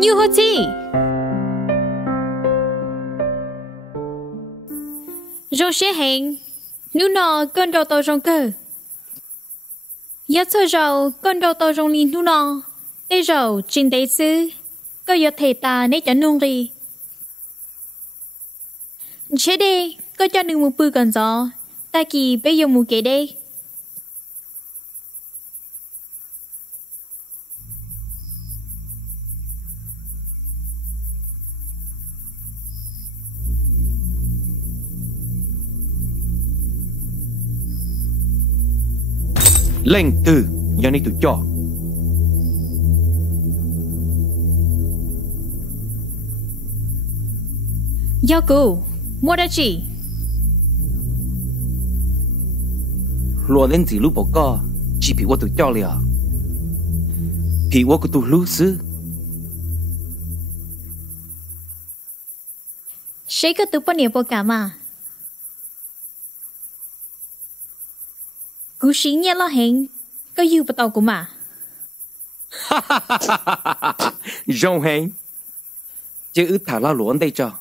Như hô chi rồi sẽ hẹn nếu nó con đầu tàu trong cơ nhớ cho rồi con đầu tàu trong liền nếu nó để rồi trên đấy chứ có giờ thể ta nấy chẳng nông gì chế đây có cho đừng một bữa còn gió ta kỳ bây giờ một kể đây lên từ giờ này tụi cho giao cụ mua đã chỉ lúa lên gì lúc bỏ co chỉ bị tụi cho liền bị của tụi lú xứ sẽ có tụi bao nhiêu bao cả mà cú sĩ nhớ lo hẹn có dư vào tàu của mà rong hẹn chứ ướt thả la lúa đây cho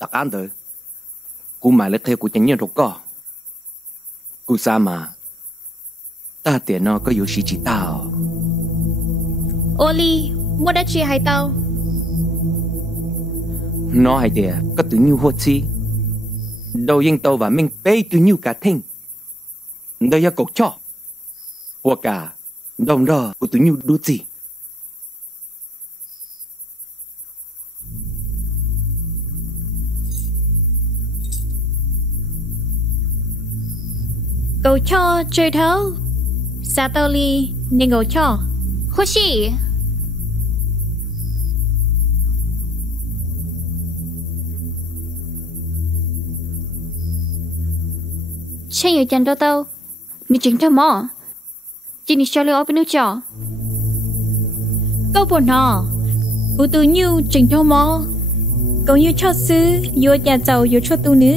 đặc ăn tới cú mày lấy theo của chẳng nhận rồi co cú sao mà ta tiền nó có yếu chỉ tao Oli mua đã chỉ hai tàu nó hay tiền có tự nhiêu hốt chi đầu yên tàu và mình bê tự nhiêu cả thinh đây là cột cho hoặc cả đồng đó của tự nhiêu đút gì cầu cho chơi thấu sa tàu li nên cầu cho hốt chỉ xem nhiều chân đâu tao ni chính cho mỏ chỉ ni cho leo bên nước trọ câu buồn hò u từ nhiêu chính cho mỏ câu như cho sư vô nhà giàu vô cho tu nữ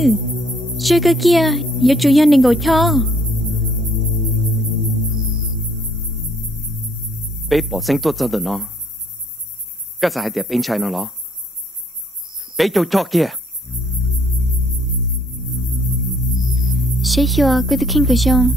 chơi cái kia vô chủ nhân nên gọi cho bé bỏ sinh tốt cho được nó cái gì để bên trái nó lo bé cho kia sẽ cho cái thứ kinh của chồng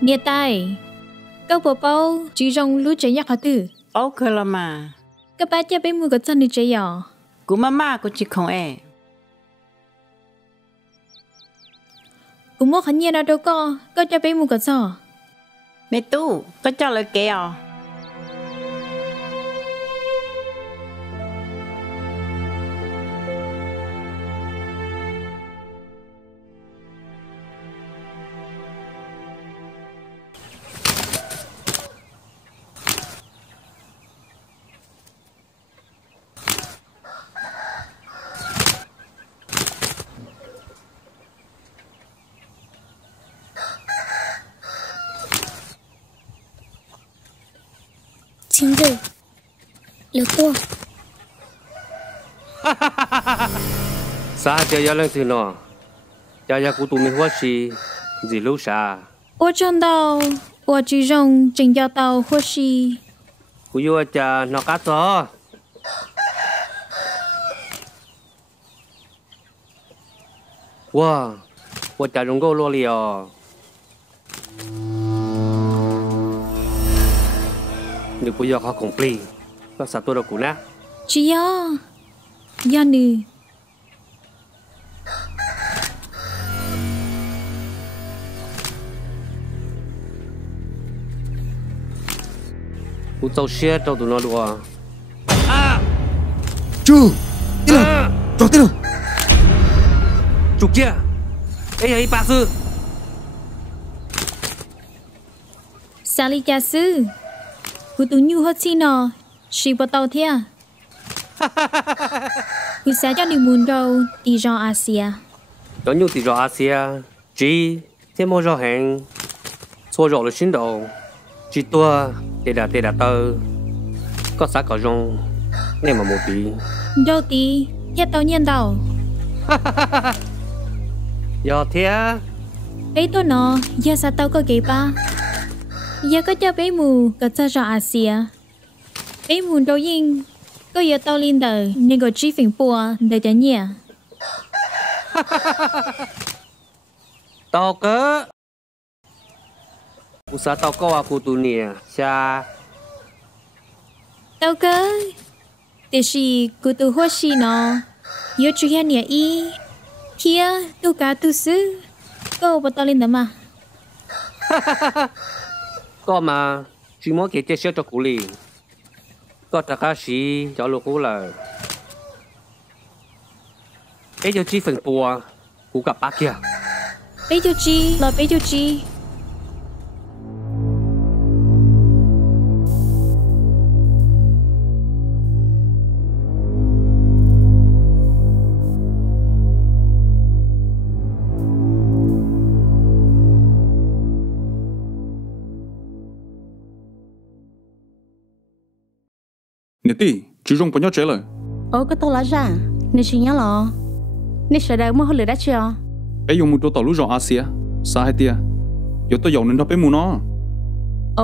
Nia tai. Câu bộ bao chỉ rong lú chế nhắc hả tư. Ok là mà. Các bác cho bé mua cái chân đi chế nhỏ. Cú mama của chị không e. Cú mua khẩn nhiên là đâu có cho bé mua cái chân. Mẹ tu, có cho lời kẹo.亲自，刘过。Sa cho lên từ nó, cho cụ tụi mình hóa gì lúc sa. 我知道，我只用真要到或是 Cụ yêu cha nó cá to. Wow, 我家用够落里哦。你不要好恐怖，那啥多的股呢？只要要你。我走些找到那路啊！ Chú, đi nào, trọt đi nào. Chủ kia, ấy ấy bà sư. Sally cha sư, cụ tụi nhu hết xin nọ, chỉ bắt tàu thea. Cụ sẽ cho đi muốn đâu đi ra Asia. Đó như đi ra Asia, chỉ thêm một rõ hẹn, xua rõ là xin đầu, chỉ tua để đạt tơ, có啥có rong, nghe mà một tí. Đâu tí, thiết tàu nhiên đầu. Giờ thế. Bé tôi nó, giờ sao tao có ghế ba? Giờ có cho bé mù có cho ra Asia. Bé mù đâu yên, có giờ tao lên đời nên có chỉ phình bùa để cho nhẹ. Tao cơ. Usa tao có à cụ tụi nè, xa. Tao cơ. Để chỉ cụ tụi hoa xì nó, giờ chú hiện nhẹ y. Kia, tu cá tu sư. Cô bắt tao lên đó mà. Có mà, chỉ muốn kể chia sẻ cho cụ liền. Có tất cả sĩ cho lục cụ là. Bây giờ chỉ phần bùa, cụ gặp bác kia. Bây giờ chi, là bây giờ chi. Nè tí, chú rong bao nhiêu trẻ rồi? Cái tôi là ra, nè chị nhớ lo. Nè sợ đời mới hơi lừa đã chưa? Bé dùng một chỗ tàu lú rong Asia, sao hay tia? Giờ tôi dùng nên nó bé mua nó.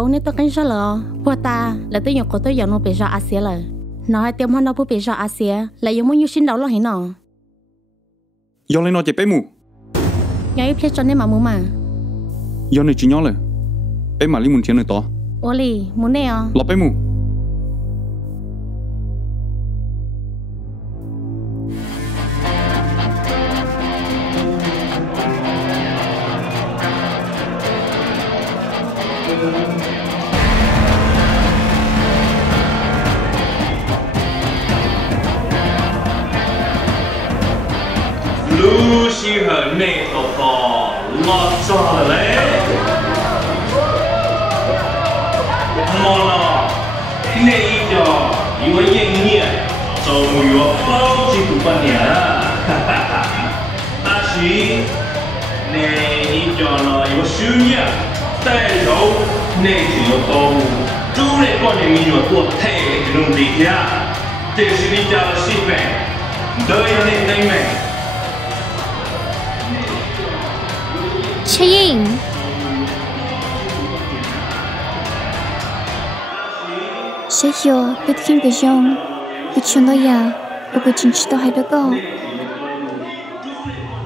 Nè tôi cảnh ra lo, bữa ta là tôi dùng của tôi dùng nó bị ra Asia rồi. Nó hay tiêm hơn nó bị ra Asia, là dùng bao nhiêu xin đầu lo hả nó? Giờ lên nó chỉ bé mua. Ngày ít cho nên mà mua mà. Giờ này chỉ nhớ rồi. Bé mà liên muốn tiền này to. Oli, muốn nè à? Là bé mua. Lucy hở nệ tổ cỏ lọt trò lễ mò lò nệ cho yếu yên nhẹ cho mùi yếu bao chỉ tụ bận nhá ta sĩ nệ cho nó yếu siêu nhẹ tay đầu nệ chỉ yếu tàu chú nệ con nệ yếu tuột thề thì nông đi thế để sĩ đi cho sĩ về đời nó nệ đánh mẹ Chị Yên. Sẽ hiểu biết khi bị rong, bị chuyện đó ya, và bị chính trị đó hay đó có.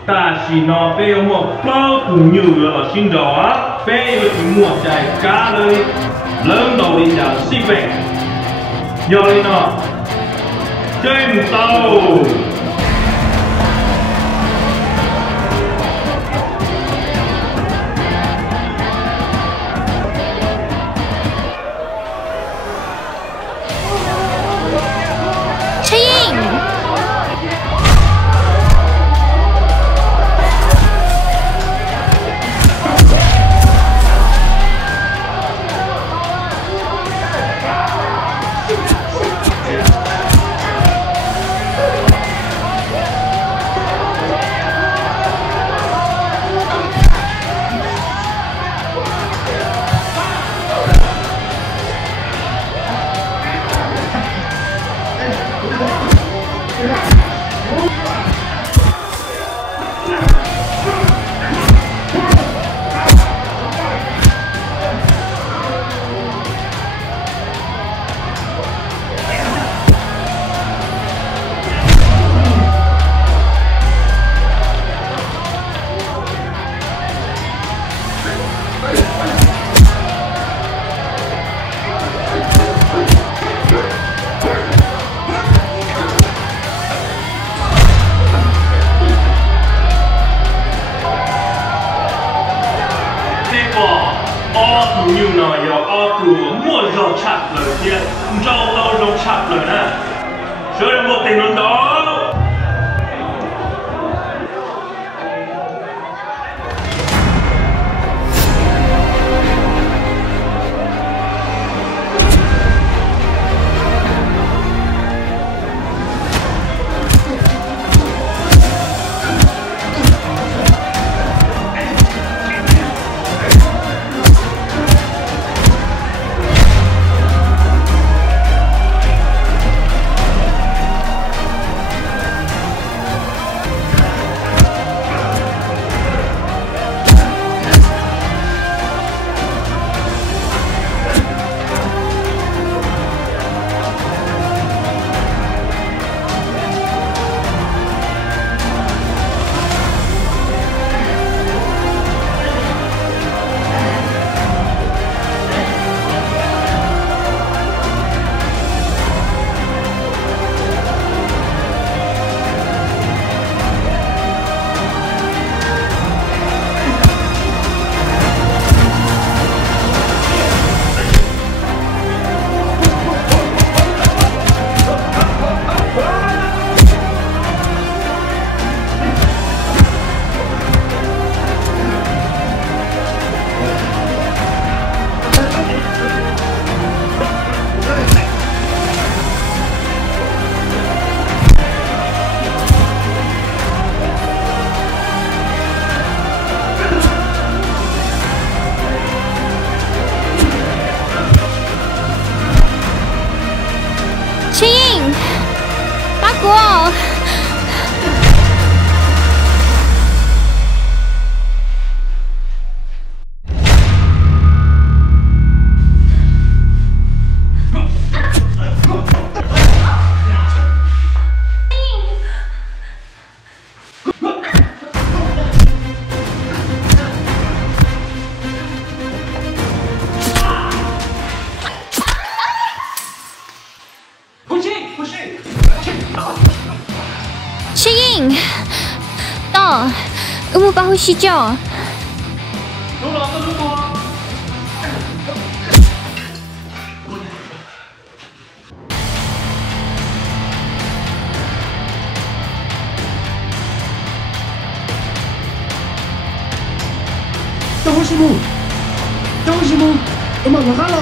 但是呢，被我包同nhiều người là xin rõ,被有啲莫在家里领导啲人失敗，有你呢，追唔到。nhiều nói yêu ở từ mua rau chặt lời kia rau chặt lời nè sửa được một tình huống đó睡觉。大师傅，我们完了。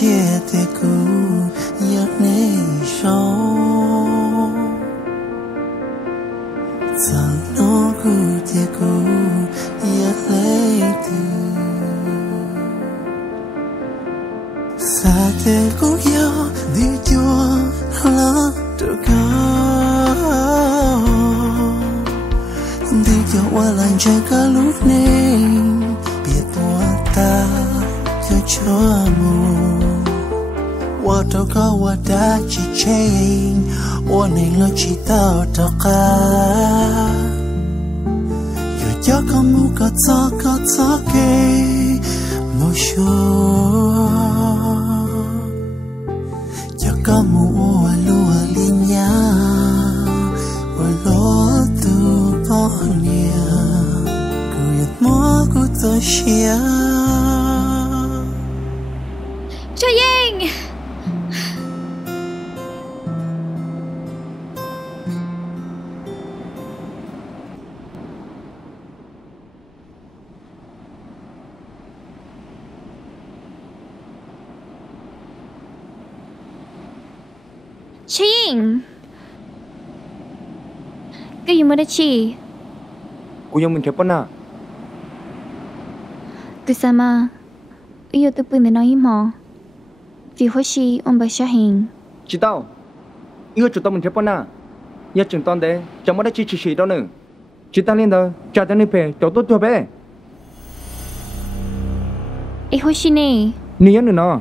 chia te cũ nhớ nay sau chẳng nó cũ te cũ nhớ lấy từ xa te cũ nhớ đi chua lá trở cao đi cho qua làng chơi cả lúc này biết bỏ ta cho mù qua đâu có qua đã chỉ chain qua này lo chỉ tao đâu cả rồi cho con mu có cho kê mù show cho con mu lúa liên nhá qua lo tu bỏ nia cười mơ của tôi chia Cho Yên Cho Yên cái gì mà đã chi Cô yêu mình thế bọn nào Cứ sao mà yêu tôi bưng để nói im hò vì hồi xí ông bà xa hình Chị tao yêu chủ tao mình thế bọn nào Nhớ chừng toàn đấy chẳng mất đã chỉ đâu nữa Chị ta lên đó trả tên này về cháu tốt cho bé Ê hồi xí nè Nhi nhớ nữa nó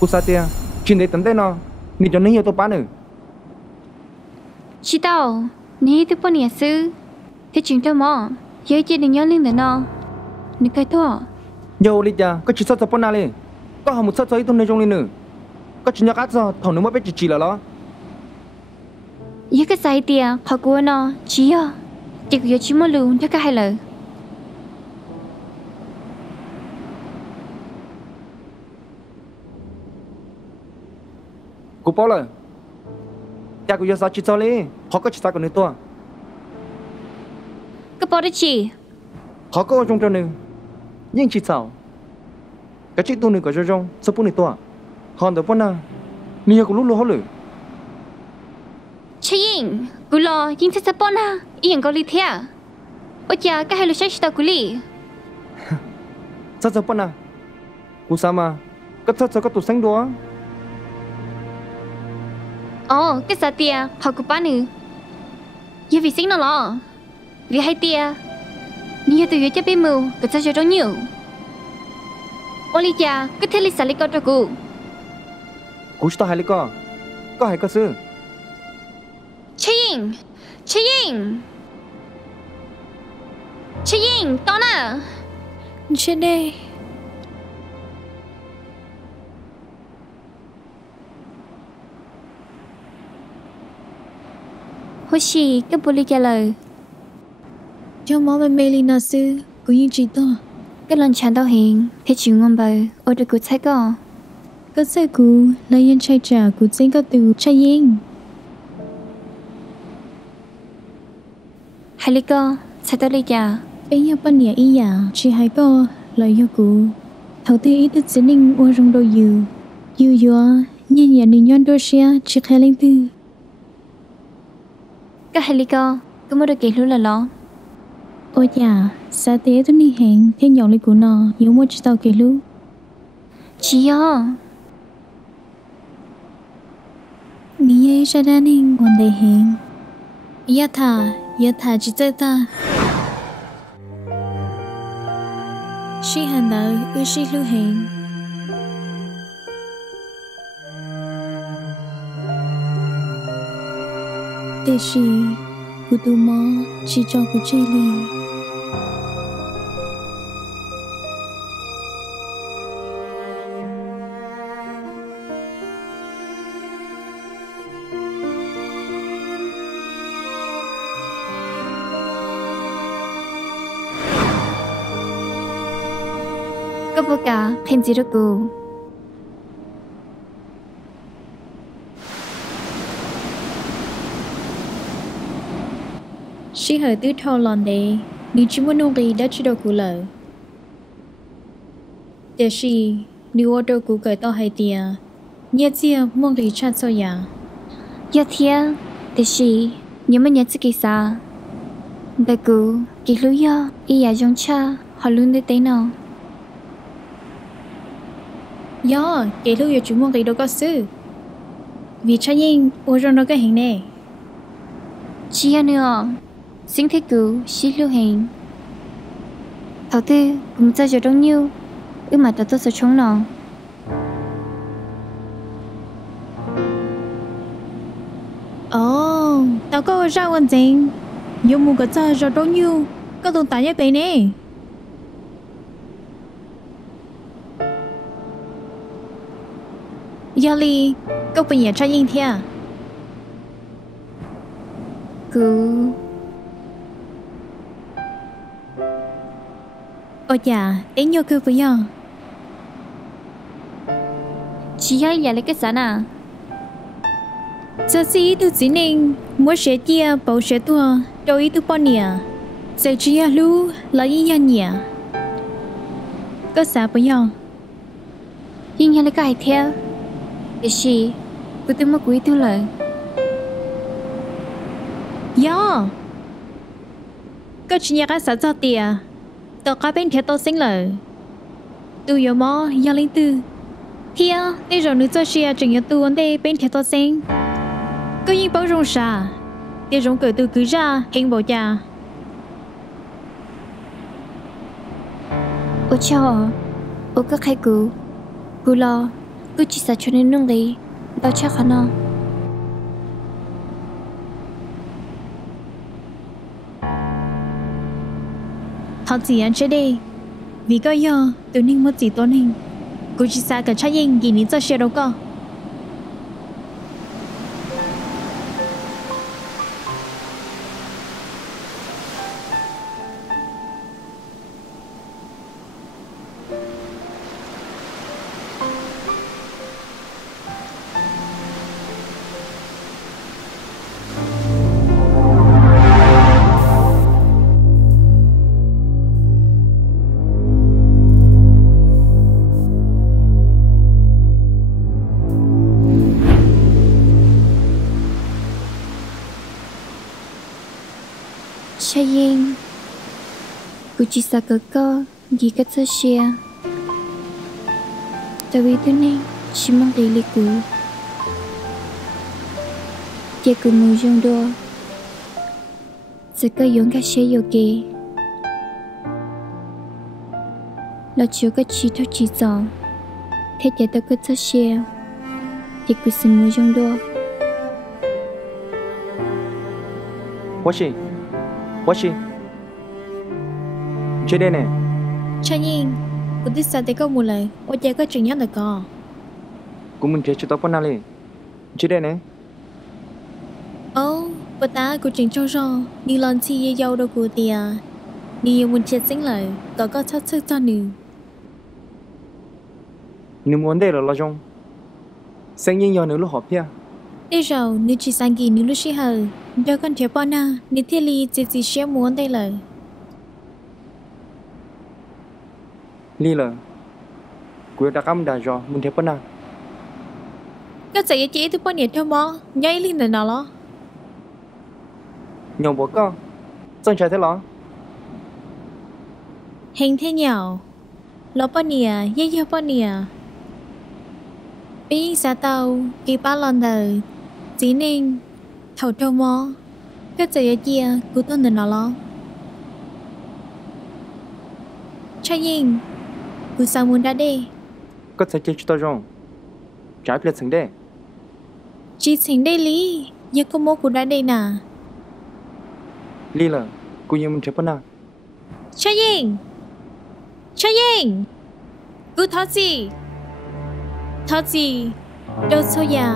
Cô xa tia chuyện đấy tấn đây nó Nhi cho nên yêu tôi bán nữa Chị tao nè tôi bọn nhà sư thế chuyện cho mò giờ chị đừng nhớ lên nữa nó nè cái thua Yo đi cha có chỉ sợ bọn nào lên có hàng một sợ ít thôi trong lên nữa có chỉ nhắc ác sao thằng nó mới biết chỉ là nó giờ cái sai tia họ của nó chỉ à chỉ có chỉ muốn luôn cho cái hay lời cô bảo là cha cô giờ sao chỉ cho lên họ có chỉ sao còn nữa tôi cái bao đó chị họ có trong nữa nhưng chỉ sao cái chiếc tôi này có trong sắp bún này tôi hòn được bọn nào nhiều cũng lúc lúc họ lử chị Yên cô lo nhưng thật sắp bọn à Yên có lý thế à ôi cha cái hay là sách tao cô lý sao sắp bọn nào cô sao mà cái sao có tụi xanh đó cái sao tia họ của bạn nữa giờ vì sinh nó lo vì hay tia nhiều tôi cho bé mù cái sao cho nó nhiều Oli cha, cái thế lịch sử lịch cho cô. Cô chỉ hay lịch có hay có sự. Chị Yên, to nè. Trên đây. Hồi xí cái bố lý trả lời. Cho món bên Melina sư, cũng như chị to. Cái lần chán tao hiện thế chuyện ngon bờ ở được cô thấy có xe cũ là yên trai trả của chính có từ trai yên hay lý co sai tao lý trả ấy nhà bên nhà ý giả chỉ hay có lời yêu cũ thầu tư ý thức chính ninh ô rong đôi yêu nhìn nhà ninh nhon đôi xe chỉ khai lên tư cái hay lý co cứ mới được kể luôn là lo ôi dạ sao thế tôi đi hẹn thế nhỏ lên của nó yếu một chỉ tao kể luôn chị à Nia ra đan hình còn đầy hẹn Yết thà chỉ chơi ta She hàn đợi ư she lưu hẹn Để she của tù mò chỉ cho của chơi lì có bố cả khen gì đó cô She hở tư thò lòn đề Nếu chỉ muốn nông rì đã chỉ đồ cụ lỡ Để she đi ô tô cũ cởi to hay tiệt nhớ chia mong lý chăn sao ya giờ thiên để gì nhưng mà nhớ cái sao đại cũ cái lối giờ ý nhà trong cha họ luôn để tới nào yo cái lúc giờ chúng mong lý đâu có sự vì cha nhìn ô rong đâu cái hình này chia nữa sinh thế cũ xí lưu hình thầu tư cũng ra cho đông nhiêu mà tao tôi sẽ chống nó tao có ra hoàn chỉnh dùng một cái cha cho đông nhiêu có tồn tại như vậy nè Yali có phải nhà cha nhìn thế cứ ôi dạ đến nhiều cứ với nhau chỉ hay là lấy cái啥à giờ gì từ chính mình muốn sẽ chia bảo sẽ tua đâu ý từ bao nhiêu giờ chia lu là ý nhà nhỉ có啥với nhau nhưng hay lấy cái theo để gì cứ tôi mà quý tôi lời yo có chuyện gì cái啥cho tiệt tao cá bên theo tao sinh lời tu yo mò ya linh tư thia đây rồi nữ cho xia chừng yo tu vấn đề bên theo tao sinh có những bao rong sa để rong cởi từ cứ ra hình bảo cha ô chào ô các khai cứ lo cứ chỉ sợ cho nên nương đi tao chắc khả năng họ chỉ ăn chơi đi vì có yo tự nhiên mất gì tốt hình cô chỉ xa cả trái yên gì nín cho xe đâu có cha yên cứ chỉ sợ có gì cái thứ xe tại vì tôi nên chỉ mong đi lấy cũ chỉ cứ mua trong đó sẽ có giống cái xe yêu kì là chưa có chỉ thôi chỉ dọn thế thì tôi có thứ xe thì cứ xin mua trong đó What she? Chơi đây nè. cha nhìn cô đi xa tới câu một lời ôi cha có chuyện nhớ được co Cũng mình chơi tao nào lên. Chơi đây nè. Bà ta của chuyện cho rõ đi lần chi dâu đâu của tia đi muốn chết sinh lời có chắc sức cho nữ Nếu muốn đây là lo trong. Sinh nhiên giờ nữ lúc họp kia. để rồi nữ chỉ sang kỳ nữ lúc xí hờ cho con trẻ bọn à nữ thiết lý chỉ sẽ muốn đây lời Lý là cô đã cắm đã rồi muốn thế bọn nào các giải chế từ bọn nhiệt theo mò nhảy lên là nào đó nhau bố con xong trái thế đó hình thế nhau lo bọn nhiệt dễ dàng bọn nhiệt bây giờ tàu kỳ ba lần đời chỉ nên thầu theo mò các giải chia của tôi là nào đó cha nhìn cứ sao muốn ra đi có thể chơi cho tao rồi trái biệt xứng đây chỉ xứng đây lý giờ có mô của ra đây nè Lý là cô như mình chơi bọn nào cha nhìn cứ thoát gì đâu sao già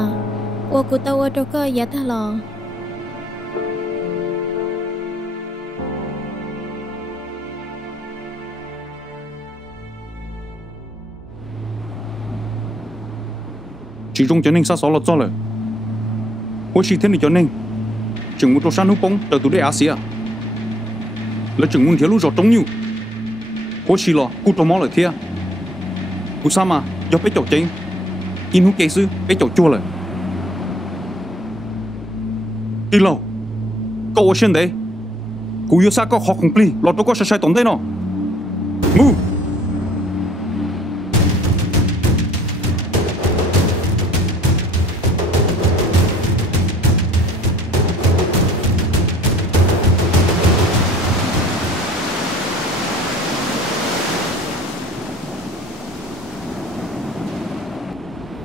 ô của tao ở đâu có giá ta lò chỉ trong cho nên sao xóa lọt cho lời tôi chỉ thêm được cho nên chừng một trò san hút bóng từ tụi đây Asia là chừng muốn thiếu lúc giọt trống nhiều tôi chỉ lo cút trong máu lời thia cú sao mà do bé chậu chén in hút cây sư bé chậu chua lại đi lâu cậu ở trên đấy cú yêu xa có học không pli lọt đâu có sai tổng thế nào ngu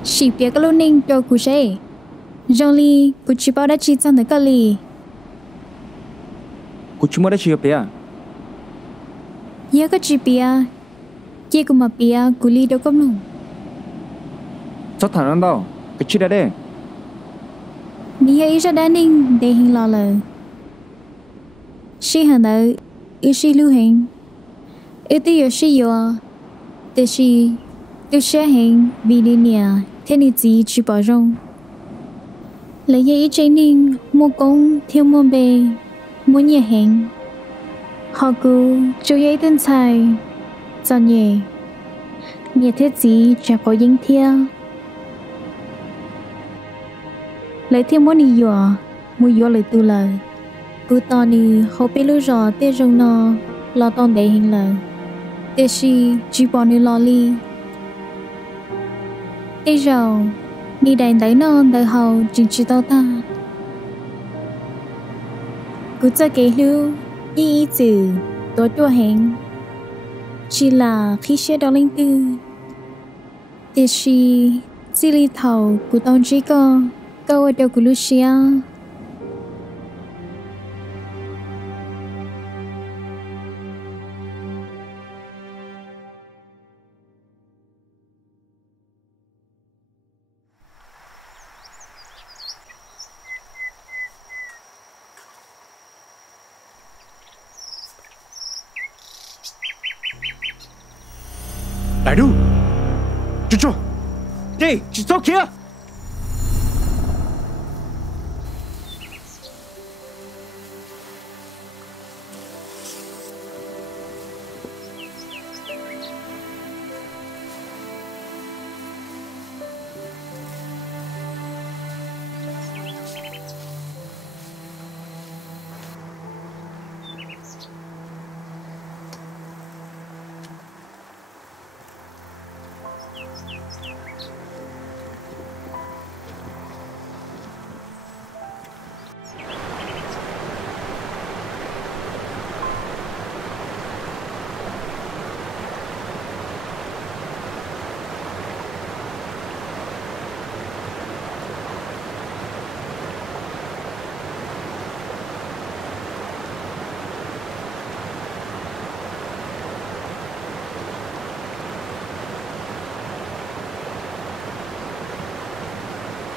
chỉ biết cái lúc ninh cho cú sẽ rồi li cú chỉ bảo đã chỉ trong cái li cú chỉ mới đã chia bé nhớ cái chỉ bia chỉ cũng mà bia cú li đâu có luôn sao thằng ăn đâu cái chi đã đây ni ấy ra đá ninh để hình lo lời si hàng đợi yêu si lưu hình yêu tiêu yêu si yêu để si tiêu xe hình vì nên nhà thế này gì chỉ bảo rong lấy giấy trái ninh mua công thiếu mua bề mua nhà hình họ cứ cho giấy tên xài cho nhẹ nhà thế gì chẳng có dính theo lấy thêm món gì dọa mua dọa lấy từ lời cứ tao đi họ biết lối rõ tê rong nó lo tao để hình lời tê si chỉ bảo ni lo li tê rồi đi đánh đấy non đời hậu chỉ chỉ tao ta cứ cho cái lưu ý chữ tối chua hẹn chỉ là khi xe đó linh tư tê si chỉ li thầu của tao chỉ có câu ở đâu của Lucia đại đu chú cho đi chú cho kia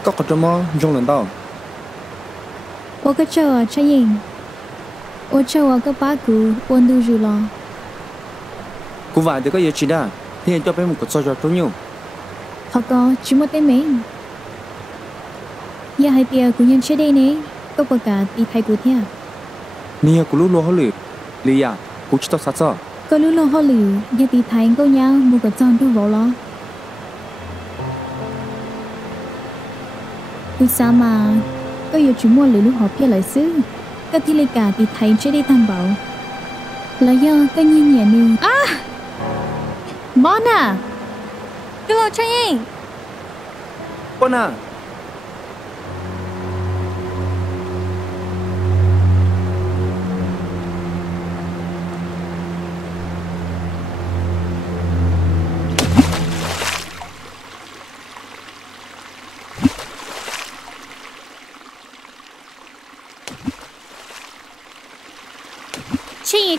có cái trò mò dùng lần đầu 我个这啊这样我这我个八股温度住了 cú vài thì có gì chỉ đã hiện cho bé một cái trò trò nhiều họ có chỉ một tên mình giờ hai tia của nhân chơi đây này có bao cả đi thay của thea nia cú lú lú hơi lử lì à cú chỉ tao sát sao có lúc lo họ lử giờ đi thay câu nhau một cái tròn đâu vào lo cứ sao mà có nhiều chúng mua lử lúc họ phía lại xứ có thi lệ cả đi thay chơi đi tham bảo là do có nhiên nhẹ nương à món à cái lo chơi anh con à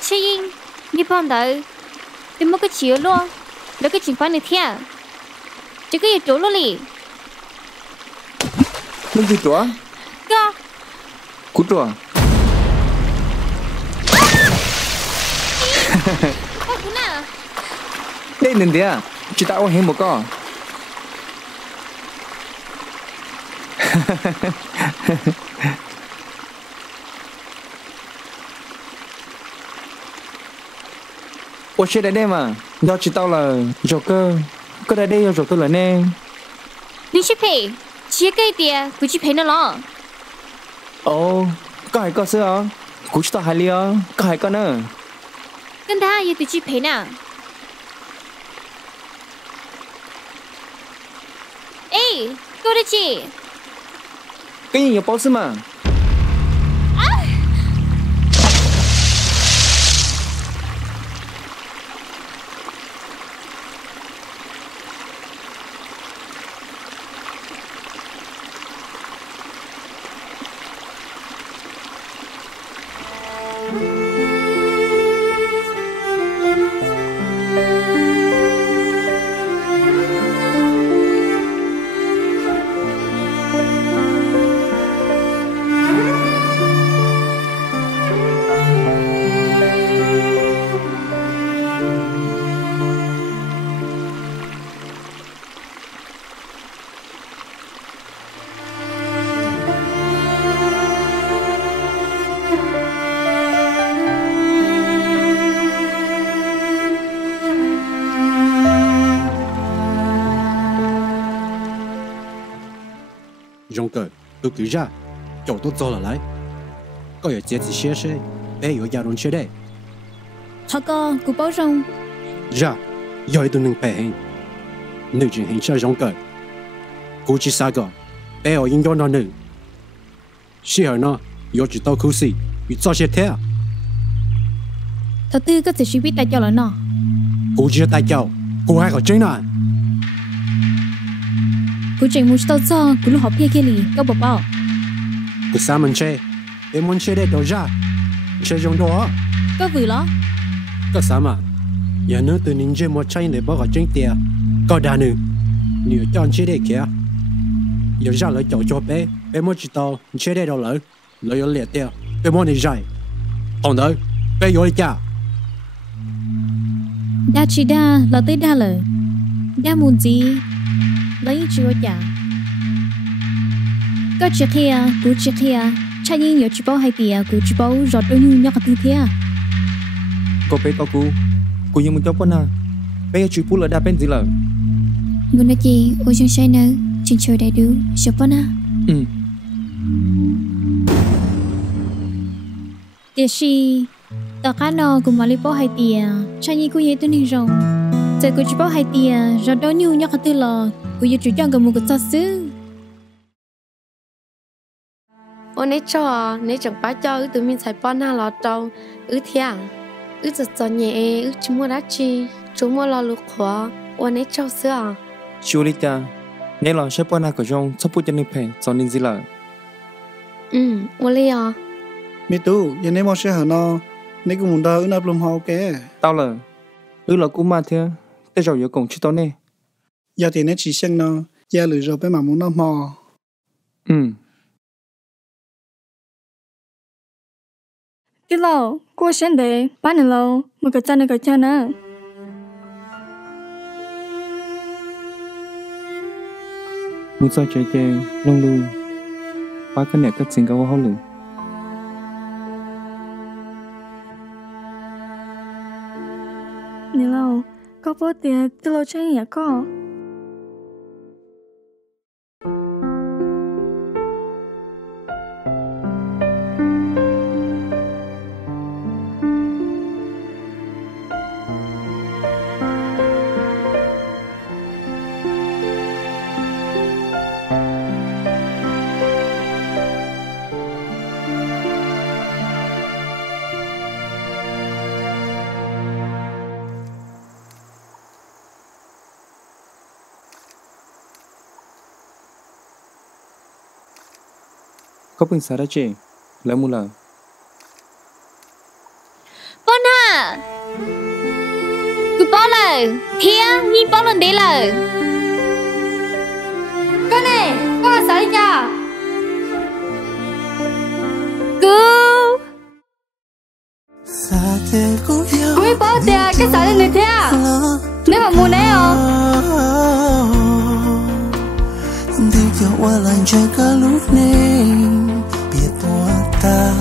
chơi yên như phong đợi tìm một cái chiếu luôn đó cái chuyện phán này theo chứ cái gì chỗ luôn lì lúc gì chỗ cơ cú chỗ ô cú nào đây nên thế à chỉ tao hết một con 我学的对嘛，要知道了，这个 có đây đây rồi tôi lại nè. Đi ship pay, chia cái tiền, cứ ship pay nó lo. Ồ, có hay có sữa, cũng chỉ tao hay liêu, có hay có nữa. Cần ta yêu từ ship pay nè. Ê, cô đi chị. Cái gì nhiều bao xí mà. Rong cờ, tôi cứ ra, chỗ tôi cho là lấy. Có ở chế chỉ xe xe, bé ở nhà đồng xe đây. Họ có cụ bao rong. Ra, giờ tôi nâng bé hình. Nữ chuyện hình sao rong cờ. Cụ chỉ xa cờ, bé ở yên đó nó nữ. Xe ở nó, giờ chỉ tao khu xì, bị cho xe thế à? Thật tư có thể suy biết tại cho là nó. Cụ chỉ tại cháu, cụ hay có chơi nào? Cụ chuyện muốn tao cho cụ lúc học kia lì có bảo bảo. Cụ sao mình chơi, bé muốn chơi đây đâu ra, chơi rong đó. Có vừa đó. Có sao mà, giờ nữa tôi nín chơi một chơi để bảo có chơi tiền, có đàn nữa, nhiều chọn chơi đây kìa. Giờ ra lại chỗ cho bé muốn chỉ tao chơi đây đâu lỡ, lỡ có liệt tiền, bé muốn đi chơi. Còn đâu, bé vô đi cả. Đa chỉ đa là tới đa lời. Đa muốn gì? Lấy chưa trả. Có chuyện kia, cụ chuyện kia, cha nhiên nhớ chú bảo hay tiền, cụ chú bảo rót đôi nhu nhóc tư thế à? Cô bé có cô như muốn cho con à? Bé chú phụ là đa bên gì lợ? Muốn nói gì, ôi chẳng sai nữa, chuyện chơi đại đứa, cho con à? Tiếc gì? Tao cá nó cũng mà lấy bảo hay tiền, cha nhiên cũng vậy tôi nên rong. Giờ cụ chú bảo hay tiền, rót đôi nhu nhóc tư lờ. Cô yêu chủ chọn cái một cái sao xứ. Ôi nấy cho, nấy chẳng bá cho, tụi mình xài bọn nào lọt đâu, thia, giật nhẹ, chúng mua đá chi, chúng mua lò lục khóa, ôi nấy cho xưa. Chú lý cha, nếu là sẽ bọn nào của rong, sắp bút cho nên phải, cho nên gì lợ? Ôi lý à. Mẹ tu, giờ nấy mò sẽ hở nó, nấy cũng muốn đỡ nắp lùm hậu kê. Tao lợ, là cũng mà thế, tới rồi giờ cũng chứ tao nè. Giờ thì nó chỉ xem nó, giờ lười rồi bé mà muốn nó mò. Cái lâu, cô xem để, bán được lâu, một cái chân nữa cái nữa. Muốn sao chơi chơi, lông lưu, ba cái này cất xin cao hóa lử. Nè lâu, có bố tiền, từ lâu chơi nhỉ có. Có bình xả ra chị, lấy mua lờ. Bọn à! Cứ bỏ lờ, thiên, nhìn bỏ lần đấy lờ. Con này, con là sao đi nha? Cứ Quý bỏ tiền, cái sao lên này thế à? Nếu mà mua nè Cho qua lần chơi cả lúc này biết bỏ ta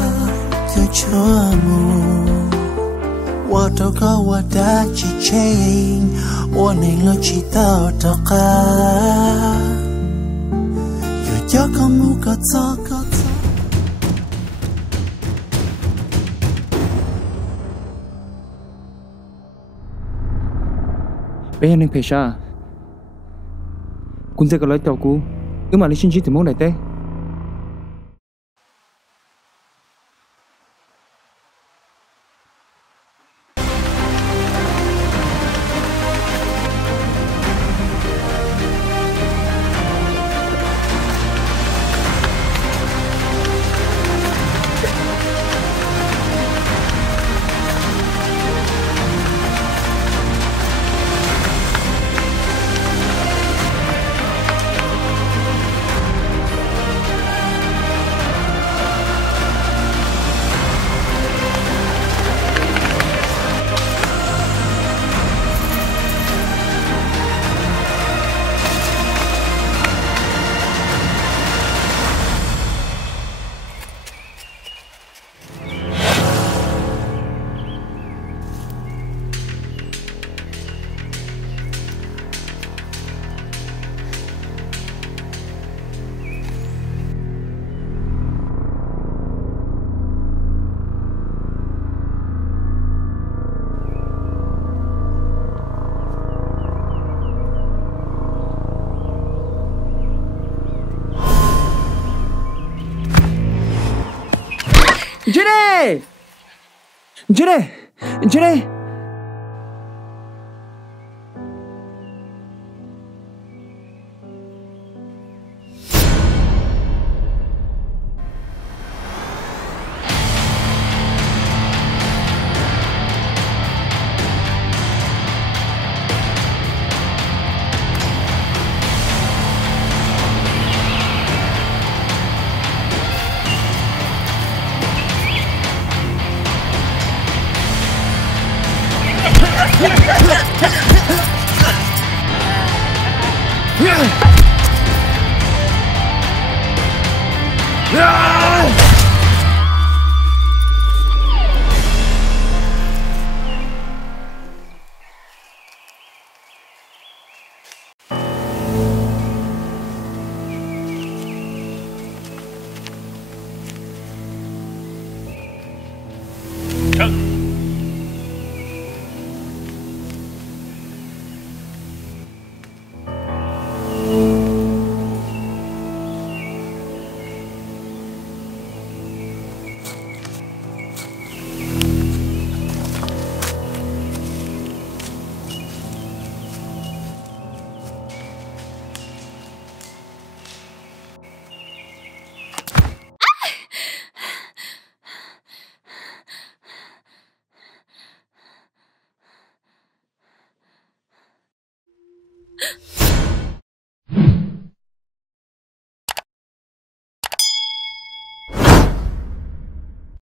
cho mù qua watoka wadachichain wanelo chita toka yo jaka muka tsaka bây giờ nên phải saoคุณจะก็เลยตัวกูmà lấy xin chỉ từ món này té Jenny! Jenny! Jenny!